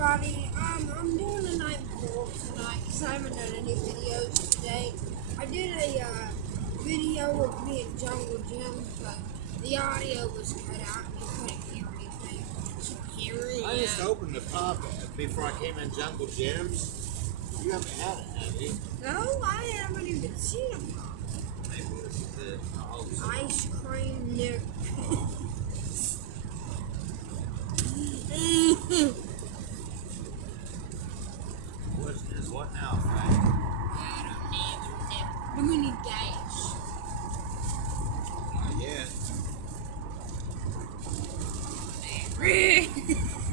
everybody. I'm doing a night vlog tonight because I haven't done any videos today. I did a video of me in Jungle Gym, but the audio was cut out and you couldn't hear anything. So here it I is. just opened the pop before I came in Jungle Gyms. You haven't had it, have you? No, I haven't even seen them. Maybe this is it. I hope so. Ice cream Nick. The question is, what now, Frank? I don't know. Do we need gas? Not yet.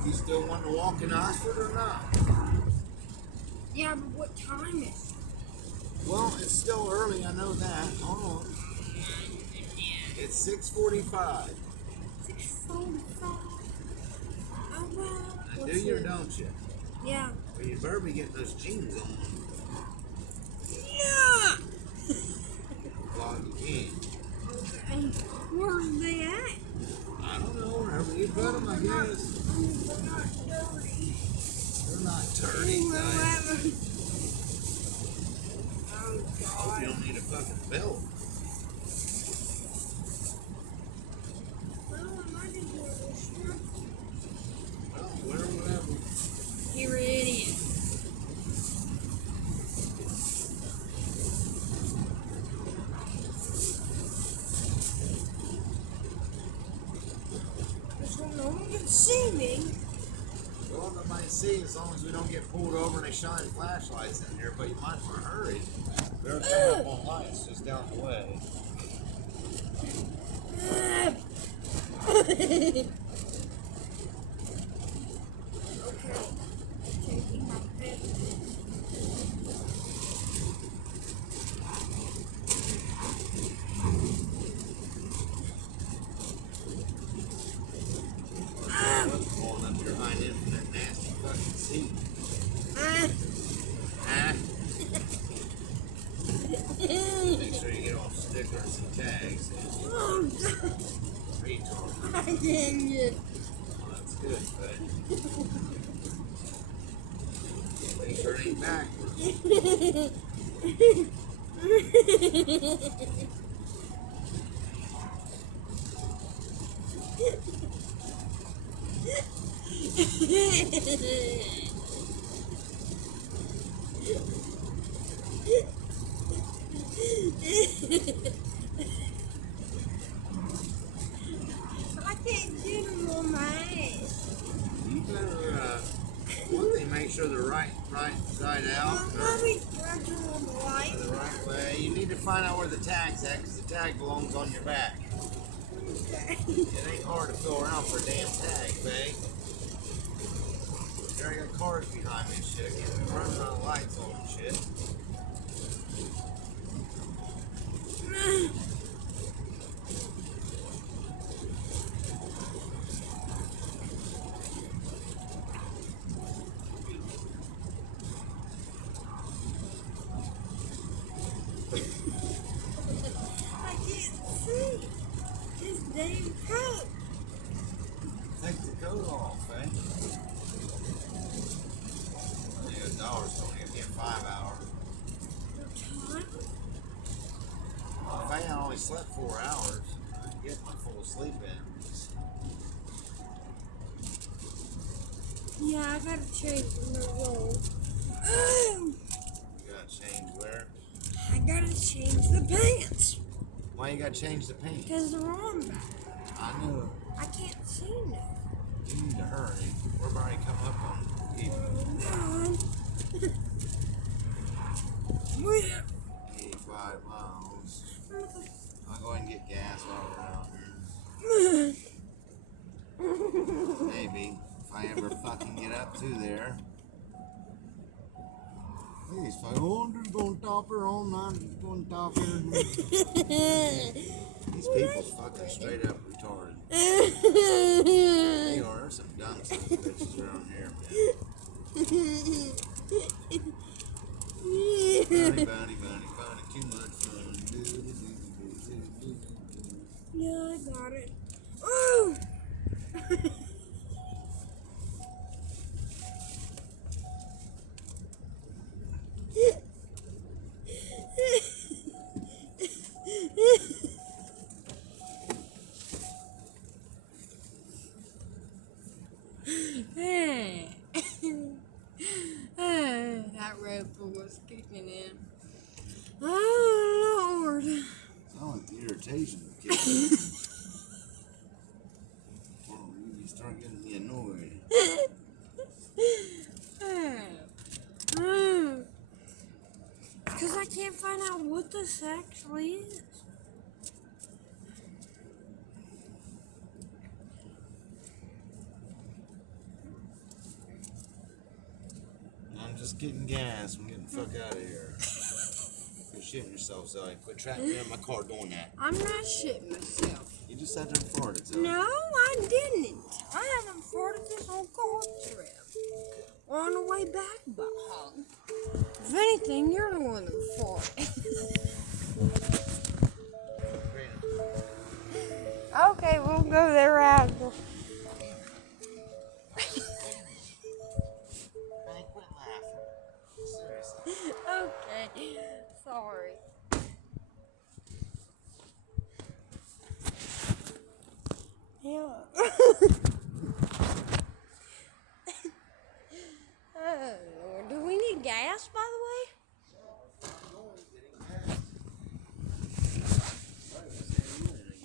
You still want to walk in Oxford or not? Yeah, but what time is it? Well, it's still early, I know that. Hold on. It's 6:45. 6:45. Oh, well. I do you or don't you? Yeah. Well, you better be getting those jeans on Yeah. while you can. Okay. Where's they at? I don't know, wherever you put them, I guess. They're not dirty. They're not dirty, Ooh, guys. Oh, Hope God. you don't need a fucking belt. Well, I might just wear this shirt. Well, wear whatever. Here it is. This one, no one can see me. Well, nobody see as long as we don't get pulled over and they shine flashlights in here, but you might want to hurry. They're coming up on lights just down the way. Okay. Taking my pen. What's pulling up your hind end from that nasty fucking seat? Huh? Make sure you get off stickers and tags. Oh, God. Retard. I didn't get Well, that's good, but make sure it ain't backwards. I can't get them on my ass. You better, one thing, make sure they're right side out. Let me stretch them on the light. The right way. You need to find out where the tag's at, because the tag belongs on your back. Okay. It ain't hard to go around for a damn tag, babe. There I got cars behind me and shit. I can't be running out of lights on and shit. I can't see this damn coat. Take the coat off, eh? Yeah, $1's only gonna get 5 hours. If I had only slept 4 hours, I'd get my full sleep in. Yeah, I gotta change my roll. Oh, You gotta change where? I gotta change the pants Why you gotta change the paint? because they're on back. I knew it. I can't see now. You need to hurry. We're about to come up on people. Oh, God. Where? 85 miles. I'll go ahead and get gas while we're out here. Maybe. If I ever fucking get up to there. Please, I'm just going to top her on. I'm just going to top her. These people's fucking straight up retarded. They are. There's some dumb sons of bitches around here, man. Bunny, too much fun. Yeah, I got it. Ooh! That Red Bull was kicking in. Oh, Lord. Sound like irritation kicking in. Oh, you start getting me annoyed. Because I can't find out what this actually is. I'm just getting gas. I'm getting the fuck out of here. You're shitting yourself, Zoe. Quit trapping me in my car doing that. I'm not shitting myself. You just sat there and farted, Zoe. No, I didn't. I haven't farted this whole car trip. We're on the way back, butthole. If anything, you're the one that farted. Okay, we'll go there after. Man, quit laughing. Seriously. Okay, sorry. Yeah. Oh, Lord. Do we need gas, by the way?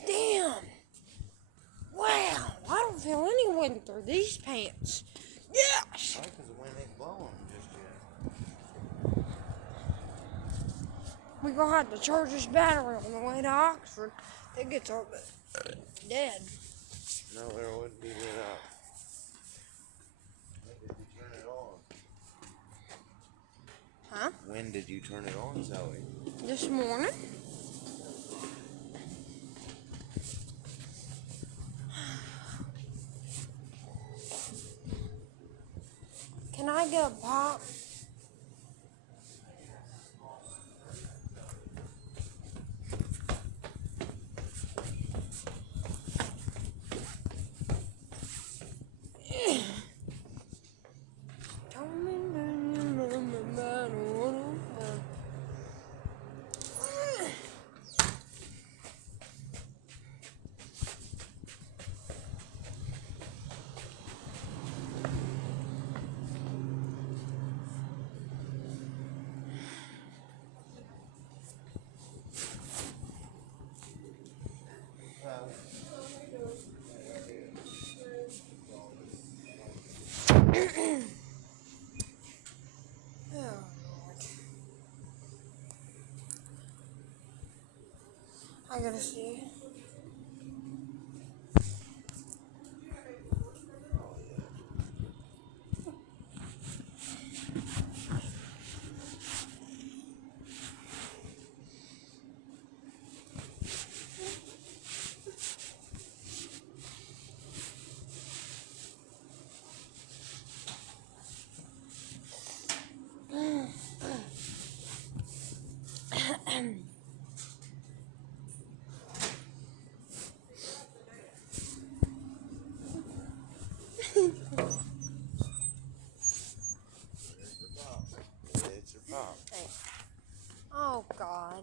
Damn. Wow. I don't feel any wind through these pants. Yes. Why? Because the wind ain't blowing just yet. We're going to have to charge this battery on the way to Oxford. It gets all dead. No, there wouldn't be lit up. When did you turn it on? Huh? When did you turn it on, Zoe? This morning. Can I get a pop? I gotta see. It's your pop. Oh, God.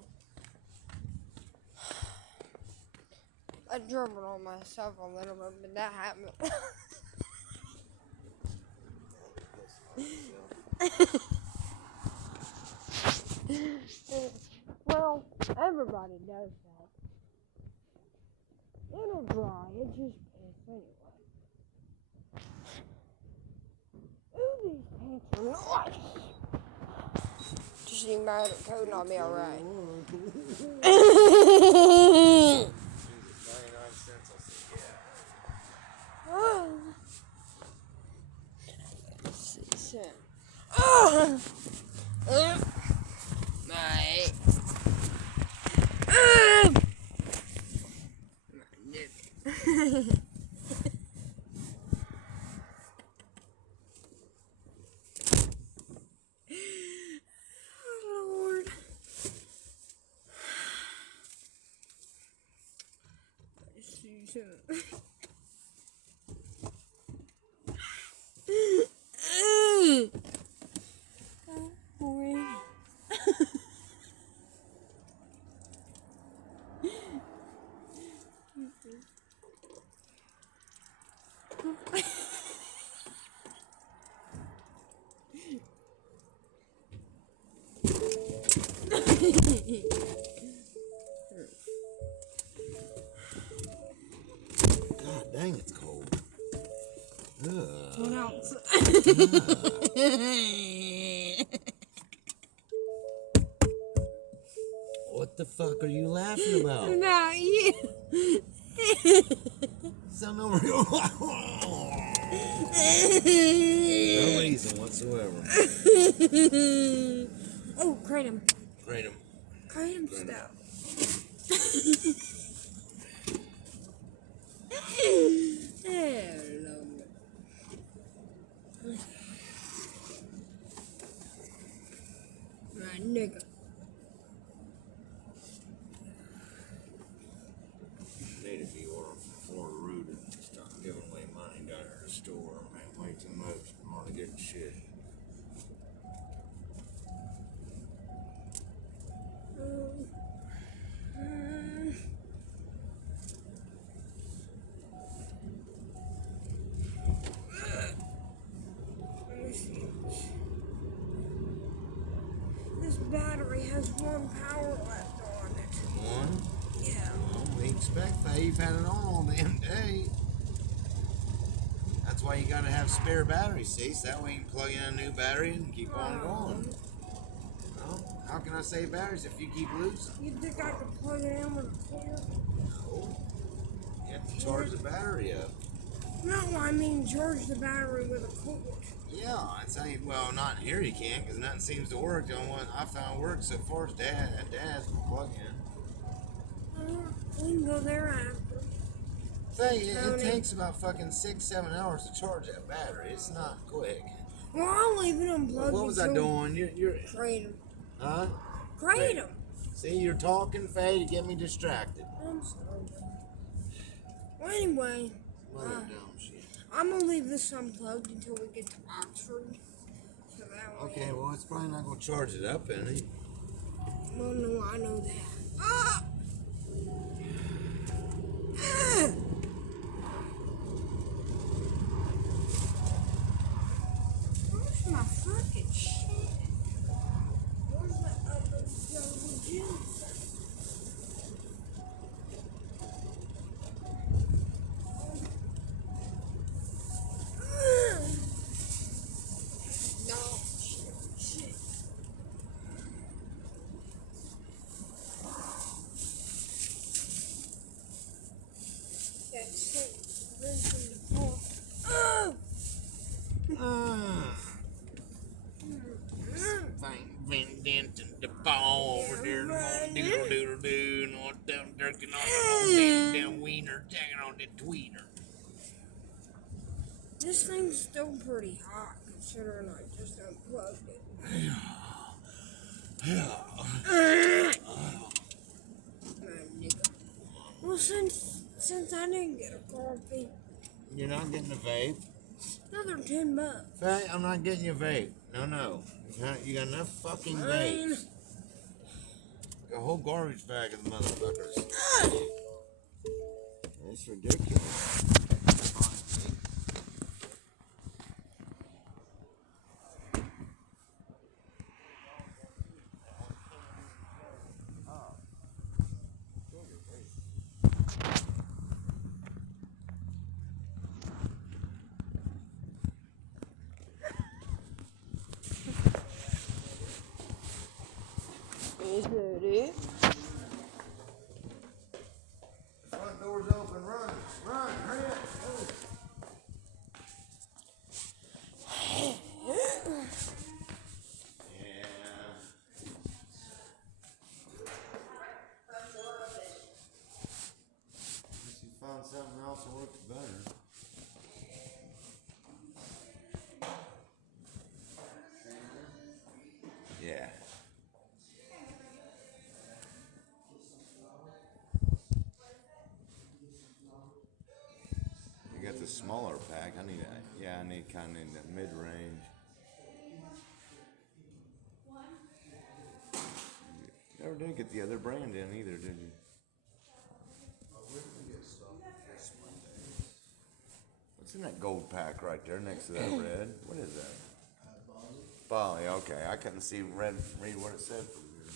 I dribbled on myself a little bit, but that happened. Well, everybody does that. It'll dry. It just piss anyway. Ooh, these pants are nice. Just need my other coat and I'll be alright. 99 cents, I'll say, yeah. Let's see, so. Mate. Lord. Let's see, so. God dang, it's cold. Ugh. What else? What the fuck are you laughing about? Not you. Something over here. No reason whatsoever. Oh, kratom. Kratom. Kratom stuff. Hello. My nigga. Need to be ordering from Florida Root and start giving away money down at the store. Man, way too much. I'm only getting shit. This battery has one power left on it. One? Yeah. Well, we expect that. You've had it on all damn day. That's why you gotta have spare batteries, see? So that way you can plug in a new battery and keep on going. Well, how can I save batteries if you keep losing? You think I could plug it in with a cord? No. You have to charge the battery up. No, I mean charge the battery with a cord. Yeah, I'd say, well, not here you can't, because nothing seems to work. The only one I found worked so far is Dad's plug-in. We can go there after. Say, it takes about fucking 6-7 hours to charge that battery. It's not quick. Well, I'll leave it unplugged. What was I doing? You're Kratom. huh? Kratom. See, you're talking, Faye, to get me distracted. I'm sorry. Well, anyway, Mother dumb shit. I'm gonna leave this unplugged until we get to Oxford. So that way. Okay, well, it's probably not gonna charge it up any. Well, no, I know that. Ah! Ah! Where's my fucking shit? Where's the other jungle gym? No, shit. That's it. Rinsing the floor. Van Dent and the ball over there, doodle doodle doo, and all them jerking on that damn wiener, tagging on that tweeter. This thing's still pretty hot considering I just unplugged it. Man, nigga. Well, since I didn't get a coffee, You're not getting a vape? another $10. Faye, I'm not getting you a vape. No. You got enough fucking vapes. A whole garbage bag of the motherfuckers. That's ridiculous. Is that it? Front door's open. Run. Hurry up. Yeah. Unless you found something else that works better. Yeah. You got the smaller pack. I need kind of in the mid-range. You never did get the other brand in either, did you? What's in that gold pack right there next to that red? What is that? Bali. Okay, I couldn't read what it said from here.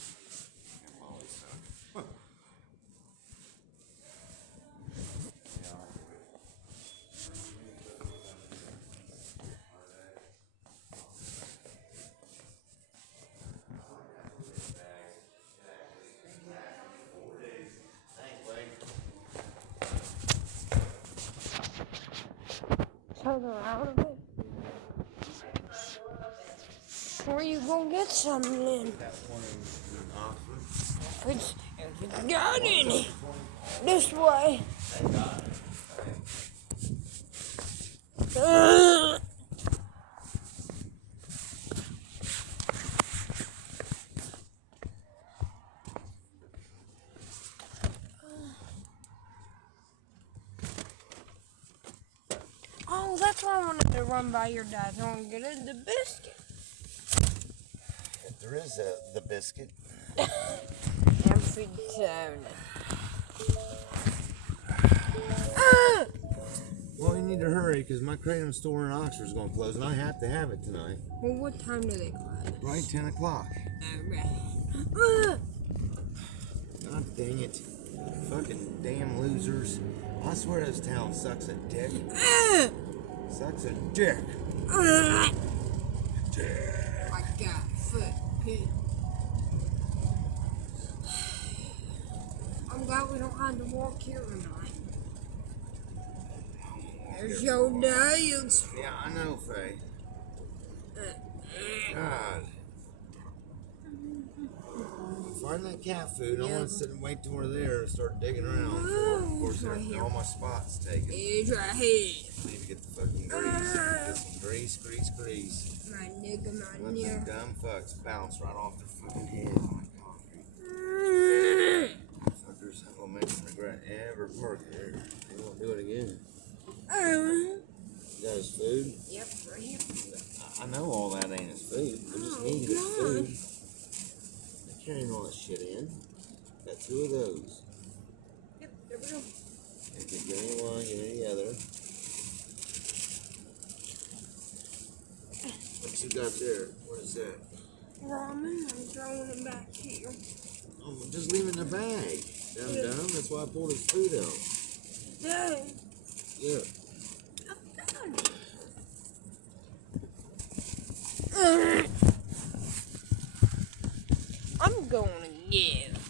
out of it. Where you gonna get some then? That one in Oxford. If it's got any. This way. Oh, that's why I wanted to run by your dad's. I want to get in the biscuit. If there is the biscuit. Every time. Well, you need to hurry because my kratom store in Oxford is going to close and I have to have it tonight. Well, what time do they close? Right, 10 o'clock. Alright. God dang it. Fucking damn losers. I swear this town sucks a dick. Sucks a dick. I got foot pit. I'm glad we don't have to walk here tonight. There's your nails. Yeah, I know, Faye. God. Find that cat food. I want to sit and wait till we're there and start digging around. Of course, Right here. all my spots taken. It's right here. Need to get the fucking grease. Get some grease. My nigga, my Let these nigga. dumb fucks bounce right off their fucking heads on concrete. Fuckers will make them regret ever parking here. They won't do it again. You got his food? Yep, right here. I know all that ain't his food. We just need his food. They're carrying all that shit in. Got 2 of those. Yep, there we go. Give me one, give me the other. What you got there? What is that? Ramen, I'm throwing it back here. Oh, well, just leave it in the bag. Dumb. That's why I pulled his food out. Dang. Yeah. I'm going to give